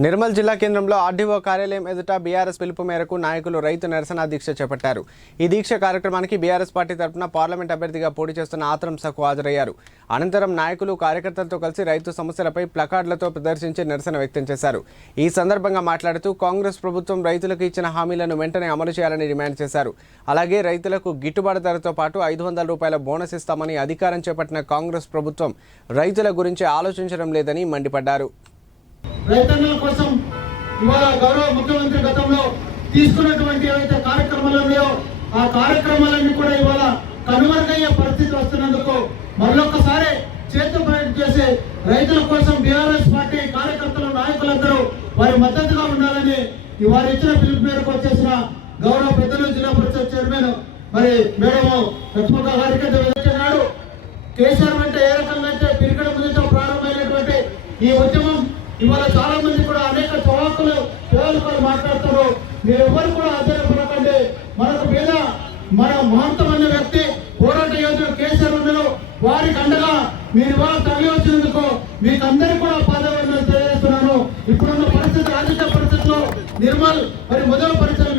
నిర్మల్ జిల్లా కేంద్రంలో ఆర్డీఓ కార్యాలయం ఎదుట బీఆర్ఎస్ పిలుపు మేరకు నాయకులు రైతు నిరసన దీక్ష చేపట్టారు. ఈ దీక్ష కార్యక్రమానికి బీఆర్ఎస్ పార్టీ తరఫున పార్లమెంట్ అభ్యర్థిగా పోటీ చేస్తున్న ఆత్రంసకు హాజరయ్యారు. అనంతరం నాయకులు కార్యకర్తలతో కలిసి రైతు సమస్యలపై ప్లకార్డులతో ప్రదర్శించి నిరసన వ్యక్తం చేశారు. ఈ సందర్భంగా మాట్లాడుతూ కాంగ్రెస్ ప్రభుత్వం రైతులకు ఇచ్చిన హామీలను వెంటనే అమలు చేయాలని డిమాండ్ చేశారు. అలాగే రైతులకు గిట్టుబాటు ధరతో పాటు ఐదు వందల రూపాయల బోనస్ ఇస్తామని అధికారం చేపట్టిన కాంగ్రెస్ ప్రభుత్వం రైతుల గురించి ఆలోచించడం లేదని మండిపడ్డారు. రైతన్నల కోసం ఇవాళ గౌరవ ముఖ్యమంత్రి గతంలో తీసుకున్నటువంటి ఏవైతే కార్యక్రమాలు ఉన్నాయో ఆ కార్యక్రమాలన్నీ కూడా ఇవాళ కనుమరుగయ్యే పరిస్థితి వస్తున్నందుకు మరొకసారి చేతు ప్రయత్నం చేసి రైతుల కోసం బీఆర్ఎస్ పార్టీ కార్యకర్తలు నాయకులందరూ వారి మద్దతుగా ఉండాలని ఈ వారు ఇచ్చిన పిలుపు మేరకు వచ్చేసిన గౌరవ పెద్దలు జిల్లా పరిషత్ చైర్మన్ మరి మేడం లక్ష్మక్క గారికి నాడు కేసీఆర్ అంటే ఏ రకంగా అయితే పిరికడ ముందుతో ప్రారంభమైనటువంటి ఈ ఉద్యమం ఇవాళ చాలా మంది కూడా అనేక చవాకులు పేదలు మాట్లాడుతారు మీరు ఎవరు కూడా ఆశ్చర్యపడకండి. మనకు మీద మన మహంతమైన వ్యక్తి పోరాట యోధుడు కేసీఆర్ ఉండరు వారికి అండగా మీరు ఇవాళ తరలి వచ్చినందుకు మీకు అందరికీ కూడా పాదవరణ తెలియజేస్తున్నాను. ఇప్పుడున్న పరిస్థితి రాజకీయ పరిస్థితుల్లో నిర్మల్ మరి మొదటి పరిస్థితులు